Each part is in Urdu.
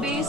20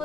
5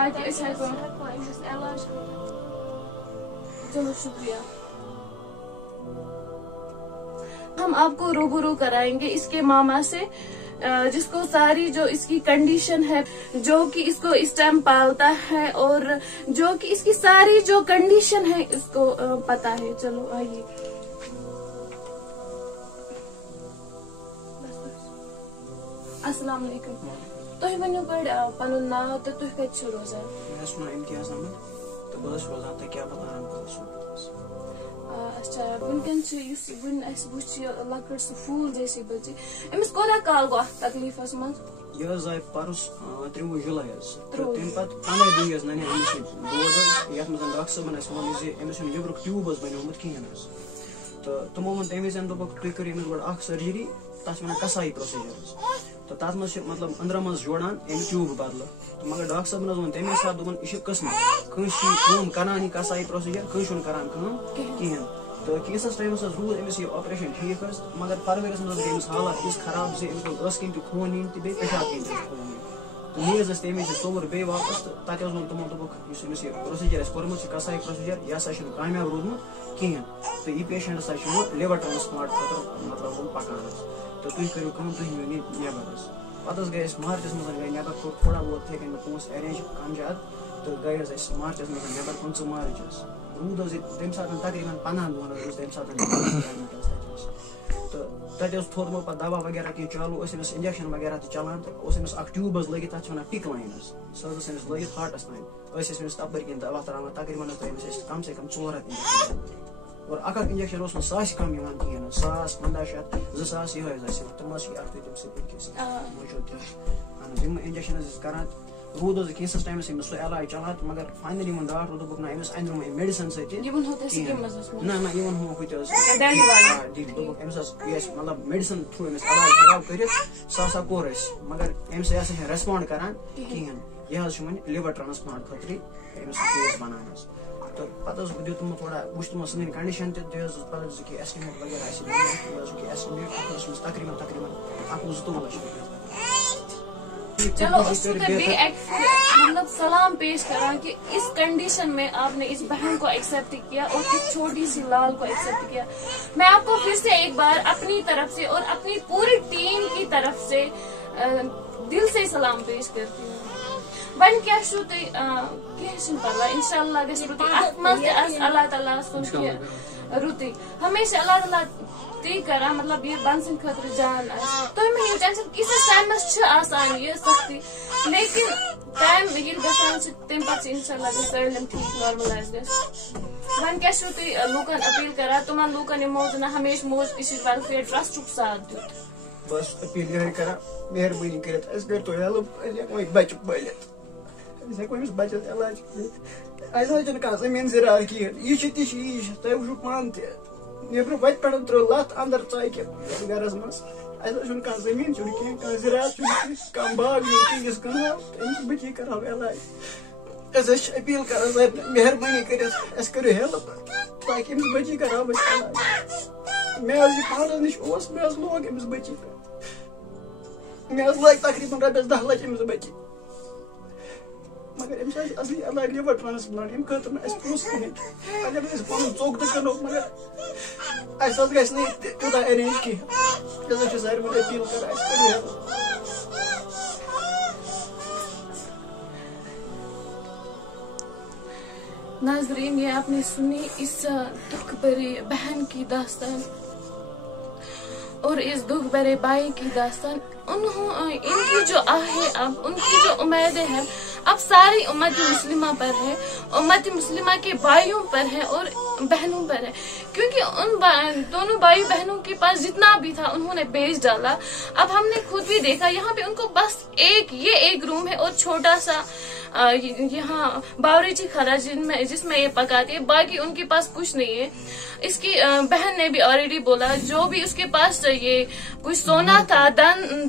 تاکہ اس ہے علاج. چلو شکریہ. ہم آپ کو روبرو کرائیں گے اس کے ماما سے جس کو ساری جو اس کی کنڈیشن ہے جو کہ اس کو اس ٹائم پالتا ہے اور جو کہ اس کی ساری جو کنڈیشن ہے اس کو پتا ہے. چلو آئیے. السلام علیکم. تُہۍ ؤنِو گۄڈٕ پنُن ناو تہٕ تُہۍ کتہِ چھِو روزان؟ مےٚ چھُ ناو امتیاز احمد تہٕ بہٕ چھُس روزان تقیابل آرام پوٗرس. اچھا ونکن یُس وُنہِ اَسہِ وُچھ یہِ لۄکٕٹ سُہ پھوٗل جیسی بٔچی أمِس کوتاہ کال گوٚو اتھ تکلیٖفس منٛز؟ یہِ حظ آیہِ پرُس 23 جُلاے حظ تہٕ تمہِ پتہٕ 15 دۄہ حظ ننہِ أمِس یہِ دود حظ یتھ منٛز ڈاکٹر صٲبن اَسہِ ووٚن زِ أمِس چھُنہٕ لِورُک ٹیوٗب حظ بنیومُت کِہیٖنۍ حظ تہٕ تِمو ووٚن تمہِ وِزِ دوٚپُکھ تُہۍ کٔرِو أمِس گۄڈٕ اکھ سٔرجری تتھ چھِ ونان کسایی پروسیجر حظ تہٕ تتھ منٛز چھِ مطلب أنٛدرٕ منٛز جوڑان أمۍ ٹیوٗب بدلہٕ تہٕ مگر ڈاکٹر صٲبن حظ ووٚن تمے حساب دوٚپُن یہِ چھُ قٕسمت کٲنٛسہِ چھِ یہِ کٲم کران یہِ کسایی پروسیجر کٲنٛسہِ چھُنہٕ کران کٲم کِہیٖنۍ تہٕ کینٛژس ٹایمس حظ روٗد أمِس یہِ آپریشن ٹھیٖک حظ مگر فرؤریَس منٛز گٔے أمِس حالات یِژھ خراب زِ أمِس اوس ٲسہٕ کِنۍ تہِ خوٗن یِنۍ تہٕ بیٚیہِ پیشاب کِنۍ تہِ خوٗن یِنۍ تہٕ مےٚ حظ ٲسۍ تمہِ وِزِ ژوٚوُر بیٚیہِ واپس تہٕ تتہِ حظ ووٚن تِمو دوٚپُکھ یُس أمِس یہِ پروسیجر آسہِ کوٚرمُت یہِ کسایی پروسیجر یہِ ہسا چھُنہٕ کامیاب روٗدمُت کِہیٖنۍ تہٕ یہِ پیشنٹ ہسا چھُ وۄنۍ لِور ٹرانسپلانٹ خٲطرٕ مطلب پکان حظ تہٕ تُہۍ کٔرِو کٲم تُہۍ نِیِو یہِ نٮ۪بر حظ پتہٕ حظ گٔے أسۍ مارچس منٛز گٔے نٮ۪بر کوٚر تھوڑا بہت یِتھٕے کٔنۍ پونٛسہٕ ایرینج کم زیادٕ تہٕ گٔے حظ أسۍ مارچس منٛز نٮ۪بر 15 مارچ حظ روٗد حظ ییٚتہِ تمہِ ساتہٕ تقریٖبن 15 دۄہن حظ اوس تمہِ ساتہٕ تہٕ تتہِ اوس تھوٚومُت پتہٕ دوا وغیرہ کینٛہہ چالوٗ ٲسۍ أمِس انجکشن وغیرہ تہِ چلان تہٕ اوس أمِس اکھ ٹیوٗب حظ لٲگِتھ تتھ چھِ ونان پِک لاین حظ سۄ حظ ٲس أمِس لٲگِتھ ہاٹس تانۍ ٲسۍ أمِس تپٲرۍ کِنۍ دوا تراوان تقریٖبن حظ ترٛٲے أمِس أسۍ کم سے کم 4 ہتھ انجکشن اور اکھ انجکشن اوس نہٕ 1000 کم یِوان کِہیٖنۍ حظ 1000 1500 2000 یِہوے حظ ٲسۍ یِوان تِم حظ چھِ اکھ تمہِ سۭتۍ موجوٗد تہِ اہن حظ یِم انجکشن حظ ٲسۍ کران روٗد حظ کینٛژس ٹایمس أمِس سُہ علاج چلان تہٕ مگر فاینلی ووٚن ڈاکٹر دوٚپُکھ نہ أمِس اندِ نہٕ میڈِسن سۭتۍ یہِ ووٚنہو تۄہہِ سِکیٖمس نہ نہ یہِ ووٚنہو ہُتہِ حظ دوٚپُکھ أمِس حظ یہِ اَسہِ مطلب میڈِسن تھروٗ أمِس علاج ہیٚکو کٔرِتھ سُہ ہسا کوٚر اَسہِ مگر أمِس یہِ ہسا چھُنہٕ ریسپونڈ کران کِہیٖنۍ یہِ حظ چھُ وۄنۍ لِور ٹرانسپلانٹ خٲطرٕ أمِس کیس بنان حظ تہٕ پتہٕ حظ دیُت تِمو تھوڑا وٕچھ تِمو سٲنۍ کنڈِشن تہِ حظ پتہٕ حظ کینٛہہ ایسٹِمیٹ وغیرہ اَسہِ ایسٹِمیٹ تَتھ حظ چھُ أمِس تقریٖبن 21-22 لچھ رۄپیہِ چلو اس کو مطلب سلام پیش کرا کہ اس کنڈیشن میں آپ نے اس بہن کو ایکسپٹ کیا اور اس چھوٹی سی لال کو ایکسپٹ کیا. میں آپ کو پھر سے ایک بار اپنی طرف سے اور اپنی پوری ٹیم کی طرف سے دل سے سلام پیش کرتی ہوں. ون کیا چھو تُہۍ کینٛہہ چھُنہٕ پرواے انشاءاللہ گژھِ رُتُے اتھ منٛز تہِ آسہِ اللہ تعالیٰ سُنٛد کینٛہہ رُتُے ہمیشہ اللہ تعالیٰ تی کران مطلب یہ بن سٕنٛدِ خٲطرٕ جان آسہِ تُہۍ مہٕ ہیٚیِو ٹینشن کِسس ٹایمس چھِ آسان یہِ سختی لیکن ٹایم ییٚلہِ گژھان چھُ تمہِ پتہٕ چھِ انشاءاللہ گژھِ سٲلِم ٹھیٖک نارملایز گژھِ. وۄنۍ کیٛاہ چھِو تُہۍ لوٗکن اپیٖل کران تِمن لوٗکن یِمو زن ہمیشہٕ موج کٔشیٖر ویلفِیر ٹرسٹُک ساتھ دیُت؟ بس اپیٖل یِہے کران مہربٲنی کٔرِتھ اَسہِ کٔرۍتو ہیلپ أسۍ ہیٚکو یہِ بچہِ پٲلِتھ أسۍ ہیٚکو أمِس بچس علاج کٔرِتھ اَسہِ نہ چھُنہٕ کانٛہہ زٔمیٖن زِراعت کِہیٖنۍ یہِ چھِ تہِ چھِ یی چھِ تۄہہِ وٕچھِو پانہٕ تہِ نیبرٕ وتہِ پٮ۪ٹھ ترٲو لتھ اندر ژاکہِ گرس منٛز اَسہِ نہ چھُنہٕ کانٛہہ زٔمیٖن چھُنہٕ کِہیٖنۍ کانٛہہ زِراعت چھُنہٕ کانٛہہ باغ چھُنہٕ یُس کٕنہو أمِس بٔچی کرہو علاج أسۍ حظ چھِ اپیٖل کران سارنٕے مہربٲنی کٔرِتھ اَسہِ کٔرِو ہیلپ تاکہِ أمِس بٔچی کرہو أسۍ علاج مےٚ حظ یہِ پانس نِش اوس مےٚ حظ لوگ أمِس بٔچی پٮ۪ٹھ مےٚ حظ لٲگۍ تقریٖبن رۄپیس 10 لچھ أمِس بٔچی مگر أمِس حظ چھِ اصلی علاج لِور ٹرانسپلانٹ ییٚمہِ خٲطرٕ نہٕ اَسہِ پونٛسہٕ کِہیٖنۍ اگر أسۍ پنُن ژوٚک تہِ کٕنو مگر اَسہِ حظ گژھِ نہٕ تیوٗتاہ ایرینج کینٛہہ أسۍ حظ چھِ سارنٕے اپیٖل کران اَسہِ کٔرِو ہیلپ. ناظرین یہ آپ نے سنی اس دکھ بھری بہن کی داستان اور اس دکھ بھرے بھائی کی داستان. ان کی جو آہیں اب ان کی جو امیدیں ہیں اب ساری امت مسلمہ پر ہے امت مسلمہ کے بھائیوں پر ہے اور بہنوں پر ہے کیونکہ ان دونوں بھائی بہنوں کے پاس جتنا بھی تھا انہوں نے بیچ ڈالا. اب ہم نے خود بھی دیکھا یہاں پہ ان کو بس ایک روم ہے اور چھوٹا سا یہاں باورچی خانہ جس میں یہ پکاتے ہیں باقی ان کے پاس کچھ نہیں ہے. اس کی بہن نے بھی آلریڈی بولا جو بھی اس کے پاس یہ کچھ سونا تھا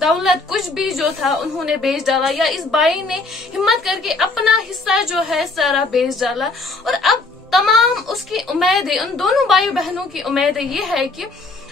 دولت کچھ بھی جو تھا انہوں نے بیچ ڈالا یا اس بھائی نے ہمت کر کے اپنا حصہ جو ہے سارا بیچ ڈالا. اور اب تمام اس کی امید ہے ان دونوں بھائی بہنوں کی امید ہے یہ ہے کہ